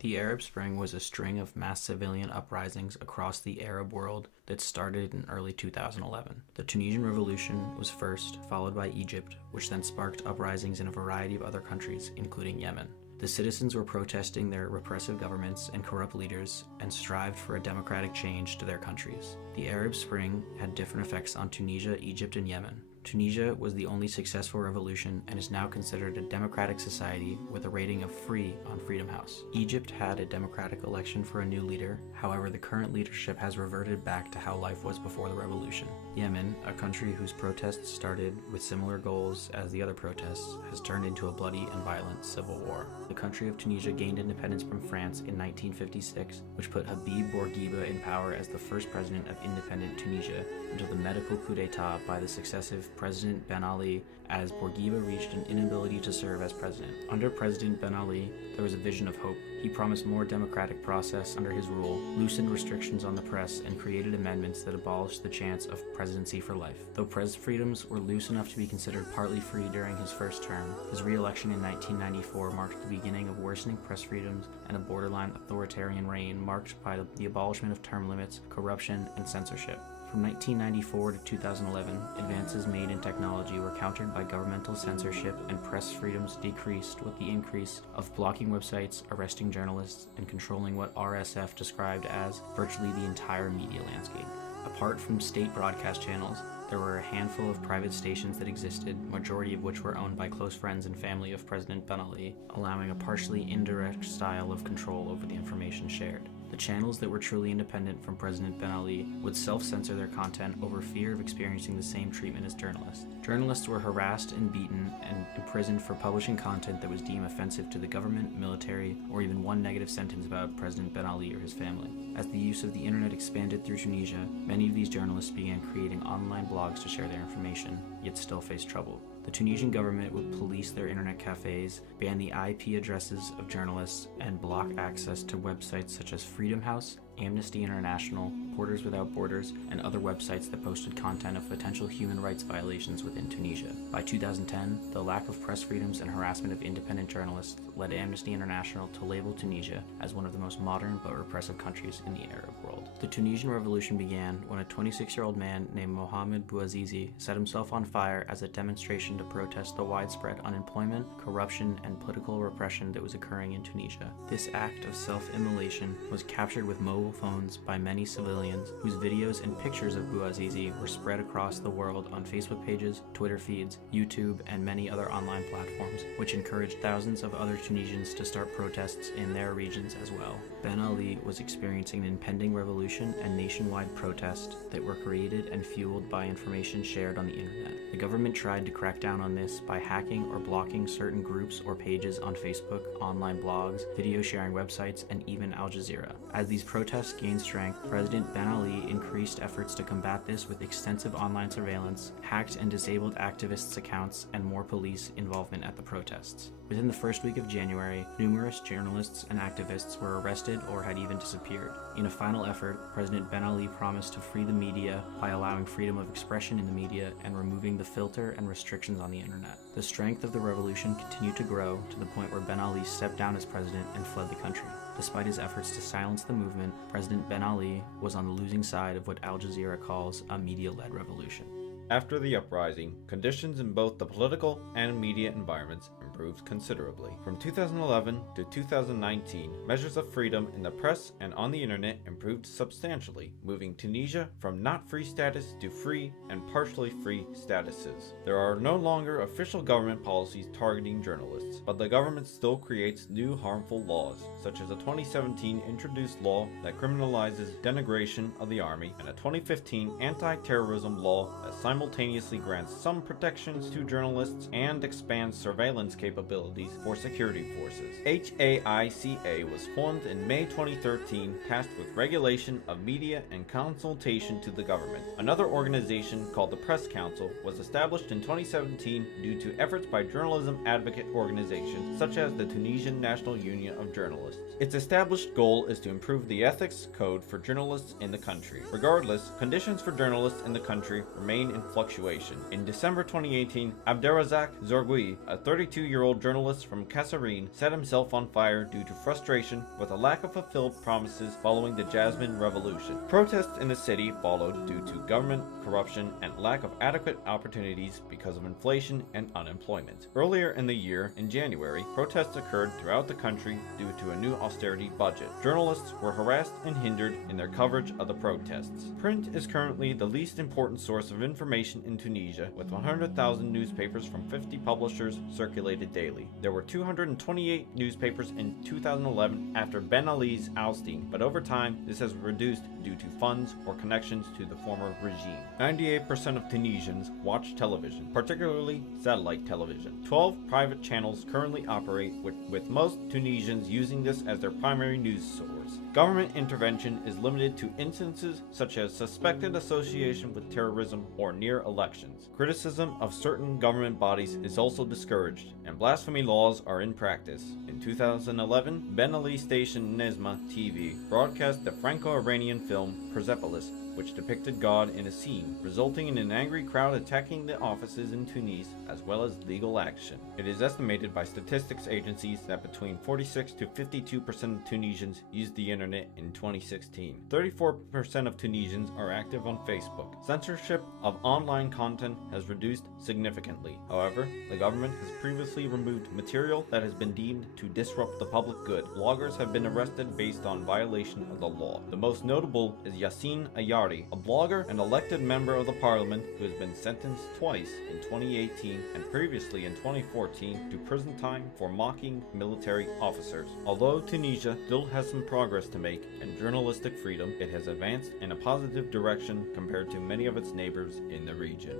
The Arab Spring was a string of mass civilian uprisings across the Arab world that started in early 2011. The Tunisian Revolution was first, followed by Egypt, which then sparked uprisings in a variety of other countries, including Yemen. The citizens were protesting their repressive governments and corrupt leaders and strived for a democratic change to their countries. The Arab Spring had different effects on Tunisia, Egypt, and Yemen. Tunisia was the only successful revolution and is now considered a democratic society with a rating of free on Freedom House. Egypt had a democratic election for a new leader, however the current leadership has reverted back to how life was before the revolution. Yemen, a country whose protests started with similar goals as the other protests, has turned into a bloody and violent civil war. The country of Tunisia gained independence from France in 1956, which put Habib Bourguiba in power as the first president of independent Tunisia until the medical coup d'etat by the successive President Ben Ali, as Bourguiba reached an inability to serve as president. Under President Ben Ali, there was a vision of hope. He promised more democratic process under his rule, loosened restrictions on the press, and created amendments that abolished the chance of presidency for life. Though press freedoms were loose enough to be considered partly free during his first term, his re-election in 1994 marked the beginning of worsening press freedoms and a borderline authoritarian reign marked by the abolishment of term limits, corruption, and censorship. From 1994 to 2011, advances made in technology were countered by governmental censorship and press freedoms decreased with the increase of blocking websites, arresting journalists, and controlling what RSF described as virtually the entire media landscape. Apart from state broadcast channels, there were a handful of private stations that existed, majority of which were owned by close friends and family of President Ben Ali, allowing a partially indirect style of control over the information shared. The channels that were truly independent from President Ben Ali would self-censor their content over fear of experiencing the same treatment as journalists. Journalists were harassed and beaten and imprisoned for publishing content that was deemed offensive to the government, military, or even one negative sentence about President Ben Ali or his family. As the use of the internet expanded through Tunisia, many of these journalists began creating online blogs to share their information, yet still faced trouble. The Tunisian government would police their internet cafes, ban the IP addresses of journalists, and block access to websites such as Freedom House, Amnesty International, Reporters Without Borders, and other websites that posted content of potential human rights violations within Tunisia. By 2010, the lack of press freedoms and harassment of independent journalists led Amnesty International to label Tunisia as one of the most modern but repressive countries in the Arab world. The Tunisian Revolution began when a 26-year-old man named Mohamed Bouazizi set himself on fire as a demonstration to protest the widespread unemployment, corruption, and political repression that was occurring in Tunisia. This act of self-immolation was captured with mobile phones by many civilians, whose videos and pictures of Bouazizi were spread across the world on Facebook pages, Twitter feeds, YouTube, and many other online platforms, which encouraged thousands of other Tunisians to start protests in their regions as well. Ben Ali was experiencing an impending revolution and nationwide protests that were created and fueled by information shared on the internet. The government tried to crack down on this by hacking or blocking certain groups or pages on Facebook, online blogs, video sharing websites, and even Al Jazeera. As these protests gained strength, President Ben Ali increased efforts to combat this with extensive online surveillance, hacked and disabled activists' accounts, and more police involvement at the protests. Within the first week of January, numerous journalists and activists were arrested or had even disappeared. In a final effort, President Ben Ali promised to free the media by allowing freedom of expression in the media and removing the filter and restrictions on the internet. The strength of the revolution continued to grow to the point where Ben Ali stepped down as president and fled the country. Despite his efforts to silence the movement, President Ben Ali was on the losing side of what Al Jazeera calls a media-led revolution. After the uprising, conditions in both the political and media environments improved considerably. From 2011 to 2019, measures of freedom in the press and on the internet improved substantially, moving Tunisia from not free status to free and partially free statuses. There are no longer official government policies targeting journalists, but the government still creates new harmful laws, such as a 2017 introduced law that criminalizes denigration of the army and a 2015 anti-terrorism law that simultaneously grants some protections to journalists and expands surveillance capabilities for security forces. HAICA was formed in May 2013, tasked with regulation of media and consultation to the government. Another organization called the Press Council was established in 2017 due to efforts by journalism advocate organizations such as the Tunisian National Union of Journalists. Its established goal is to improve the ethics code for journalists in the country. Regardless, conditions for journalists in the country remain in fluctuation. In December 2018, Abderrazak Zorgui, a 32-year 32-year-old journalist from Kasserine set himself on fire due to frustration with a lack of fulfilled promises following the Jasmine Revolution. Protests in the city followed due to government corruption and lack of adequate opportunities because of inflation and unemployment. Earlier in the year, in January, protests occurred throughout the country due to a new austerity budget. Journalists were harassed and hindered in their coverage of the protests. Print is currently the least important source of information in Tunisia, with 100,000 newspapers from 50 publishers circulated daily. There were 228 newspapers in 2011 after Ben Ali's ousting, but over time this has reduced due to funds or connections to the former regime. 98% of Tunisians watch television, particularly satellite television. 12 private channels currently operate, with most Tunisians using this as their primary news source. Government intervention is limited to instances such as suspected association with terrorism or near elections. Criticism of certain government bodies is also discouraged, and blasphemy laws are in practice. In 2011, Ben Ali station Nesma TV broadcast the Franco-Iranian film Persepolis, which depicted God in a scene, resulting in an angry crowd attacking the offices in Tunis, as well as legal action. It is estimated by statistics agencies that between 46 to 52% of Tunisians used the internet in 2016. 34% of Tunisians are active on Facebook. Censorship of online content has reduced significantly. However, the government has previously removed material that has been deemed to disrupt the public good. Bloggers have been arrested based on violation of the law. The most notable is Yassine Ayari, a blogger and elected member of the parliament who has been sentenced twice in 2018 and previously in 2014 to prison time for mocking military officers. Although Tunisia still has some progress to make in journalistic freedom, it has advanced in a positive direction compared to many of its neighbors in the region.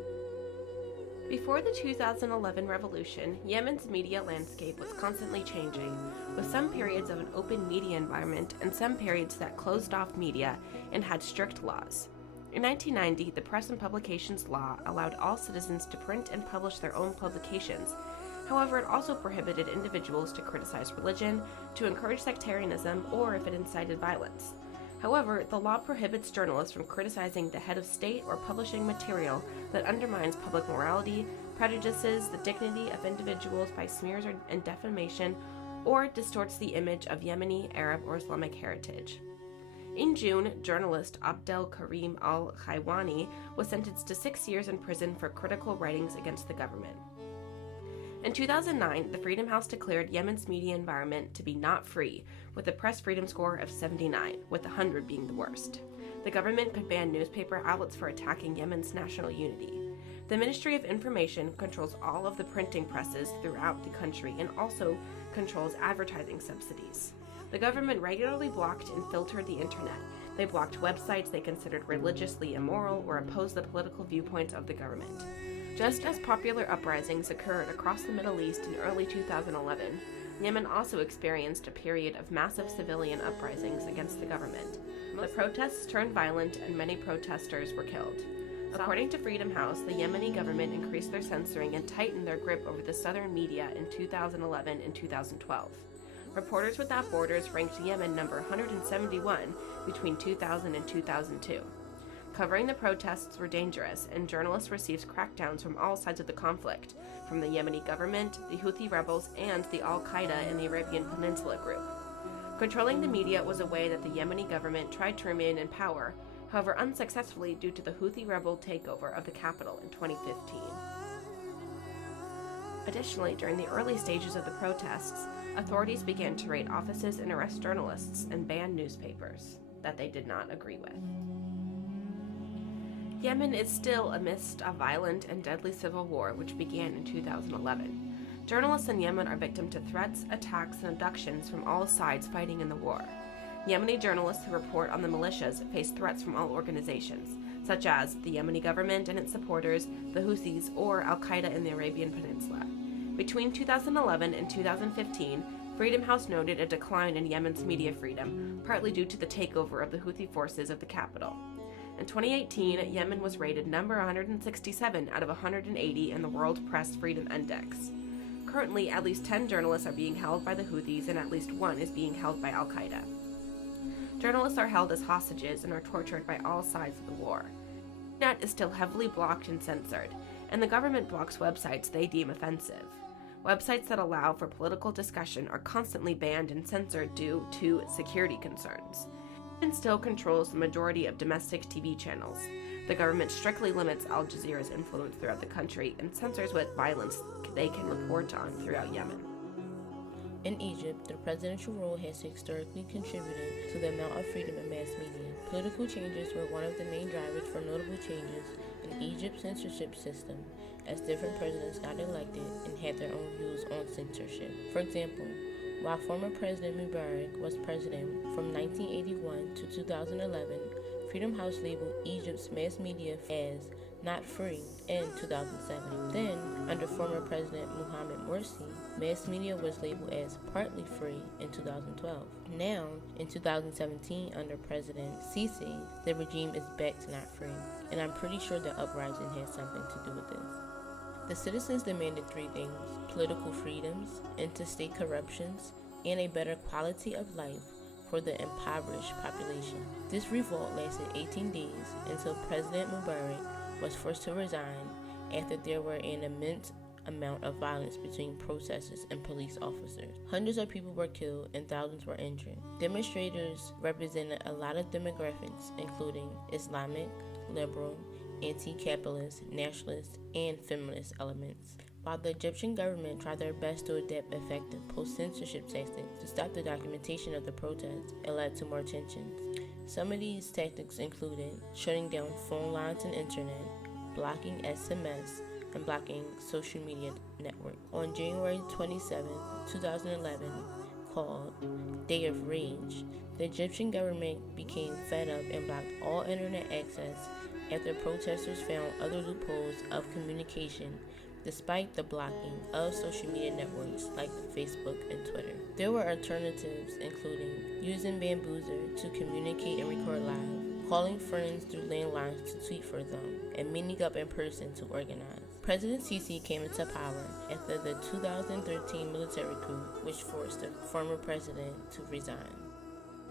Before the 2011 revolution, Yemen's media landscape was constantly changing, with some periods of an open media environment and some periods that closed off media and had strict laws. In 1990, the Press and Publications Law allowed all citizens to print and publish their own publications. However, it also prohibited individuals to criticize religion, to encourage sectarianism, or if it incited violence. However, the law prohibits journalists from criticizing the head of state or publishing material that undermines public morality, prejudices the dignity of individuals by smears and defamation, or distorts the image of Yemeni, Arab, or Islamic heritage. In June, journalist Abdel Karim al-Khaiwani was sentenced to 6 years in prison for critical writings against the government. In 2009, the Freedom House declared Yemen's media environment to be not free, with a press freedom score of 79, with 100 being the worst. The government could ban newspaper outlets for attacking Yemen's national unity. The Ministry of Information controls all of the printing presses throughout the country and also controls advertising subsidies. The government regularly blocked and filtered the internet. They blocked websites they considered religiously immoral or opposed the political viewpoints of the government. Just as popular uprisings occurred across the Middle East in early 2011, Yemen also experienced a period of massive civilian uprisings against the government. The protests turned violent and many protesters were killed. According to Freedom House, the Yemeni government increased their censoring and tightened their grip over the southern media in 2011 and 2012. Reporters Without Borders ranked Yemen number 171 between 2000 and 2002. Covering the protests were dangerous, and journalists received crackdowns from all sides of the conflict, from the Yemeni government, the Houthi rebels, and the Al-Qaeda and the Arabian Peninsula group. Controlling the media was a way that the Yemeni government tried to remain in power, however unsuccessfully due to the Houthi rebel takeover of the capital in 2015. Additionally, during the early stages of the protests, authorities began to raid offices and arrest journalists and ban newspapers that they did not agree with. Yemen is still amidst a violent and deadly civil war which began in 2011. Journalists in Yemen are victim to threats, attacks, and abductions from all sides fighting in the war. Yemeni journalists who report on the militias face threats from all organizations, such as the Yemeni government and its supporters, the Houthis, or Al-Qaeda in the Arabian Peninsula. Between 2011 and 2015, Freedom House noted a decline in Yemen's media freedom, partly due to the takeover of the Houthi forces of the capital. In 2018, Yemen was rated number 167 out of 180 in the World Press Freedom Index. Currently, at least 10 journalists are being held by the Houthis and at least one is being held by Al-Qaeda. Journalists are held as hostages and are tortured by all sides of the war. The internet is still heavily blocked and censored, and the government blocks websites they deem offensive. Websites that allow for political discussion are constantly banned and censored due to security concerns. Yemen still controls the majority of domestic TV channels. The government strictly limits Al Jazeera's influence throughout the country and censors what violence they can report on throughout Yemen. In Egypt, the presidential role has historically contributed to the amount of freedom in mass media. Political changes were one of the main drivers for notable changes in Egypt's censorship system, as different presidents got elected and had their own views on censorship. For example, while former President Mubarak was president from 1981 to 2011, Freedom House labeled Egypt's mass media as not free in 2007. Then, under former President Mohamed Morsi, mass media was labeled as partly free in 2012. Now, in 2017, under President Sisi, the regime is back to not free, and I'm pretty sure the uprising has something to do with this. The citizens demanded three things: political freedoms, interstate corruptions, and a better quality of life for the impoverished population. This revolt lasted 18 days until President Mubarak was forced to resign after there were an immense amount of violence between protesters and police officers. Hundreds of people were killed and thousands were injured. Demonstrators represented a lot of demographics, including Islamic, liberal, anti-capitalist, nationalist, and feminist elements. While the Egyptian government tried their best to adapt effective post-censorship tactics to stop the documentation of the protests, it led to more tensions. Some of these tactics included shutting down phone lines and internet, blocking SMS, and blocking social media networks. On January 27, 2011, called Day of Rage, the Egyptian government became fed up and blocked all internet access after protesters found other loopholes of communication despite the blocking of social media networks like Facebook and Twitter. There were alternatives including using Bambuser to communicate and record live, calling friends through landlines to tweet for them, and meeting up in person to organize. President Sisi came into power after the 2013 military coup, which forced the former president to resign.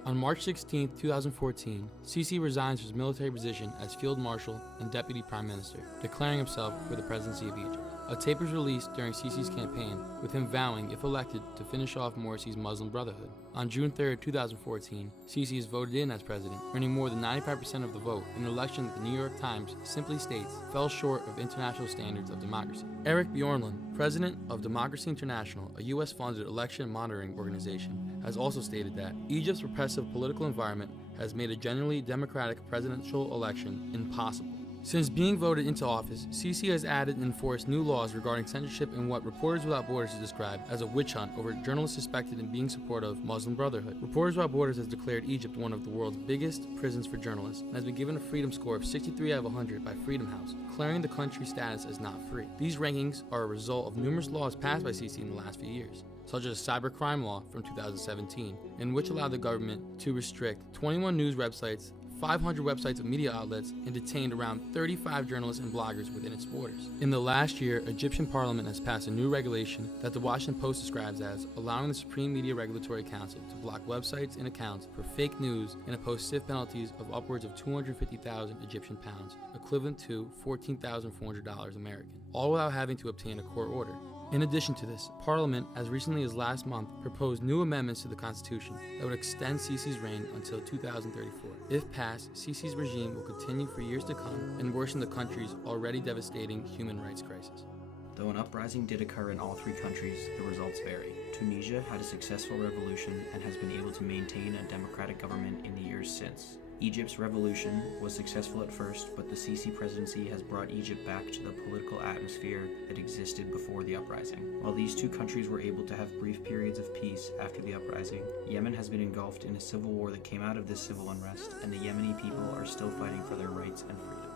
On March 16, 2014, Sisi resigns his military position as Field Marshal and Deputy Prime Minister, declaring himself for the presidency of Egypt. A tape was released during Sisi's campaign, with him vowing, if elected, to finish off Morsi's Muslim Brotherhood. On June 3, 2014, Sisi is voted in as president, earning more than 95% of the vote in an election that the New York Times simply states fell short of international standards of democracy. Eric Bjornlund, president of Democracy International, a U.S.-funded election monitoring organization, has also stated that Egypt's repressive political environment has made a genuinely democratic presidential election impossible. Since being voted into office, Sisi has added and enforced new laws regarding censorship in what Reporters Without Borders has described as a witch hunt over journalists suspected in being supportive of Muslim Brotherhood. Reporters Without Borders has declared Egypt one of the world's biggest prisons for journalists and has been given a freedom score of 63 out of 100 by Freedom House, declaring the country's status as not free. These rankings are a result of numerous laws passed by Sisi in the last few years, such as a cybercrime law from 2017, in which allowed the government to restrict 21 news websites, 500 websites of media outlets, and detained around 35 journalists and bloggers within its borders. In the last year, Egyptian parliament has passed a new regulation that the Washington Post describes as allowing the Supreme Media Regulatory Council to block websites and accounts for fake news and impose stiff penalties of upwards of 250,000 Egyptian pounds, equivalent to $14,400 American, all without having to obtain a court order. In addition to this, Parliament, as recently as last month, proposed new amendments to the Constitution that would extend Sisi's reign until 2034. If passed, Sisi's regime will continue for years to come and worsen the country's already devastating human rights crisis. Though an uprising did occur in all three countries, the results vary. Tunisia had a successful revolution and has been able to maintain a democratic government in the years since. Egypt's revolution was successful at first, but the Sisi presidency has brought Egypt back to the political atmosphere that existed before the uprising. While these two countries were able to have brief periods of peace after the uprising, Yemen has been engulfed in a civil war that came out of this civil unrest, and the Yemeni people are still fighting for their rights and freedom.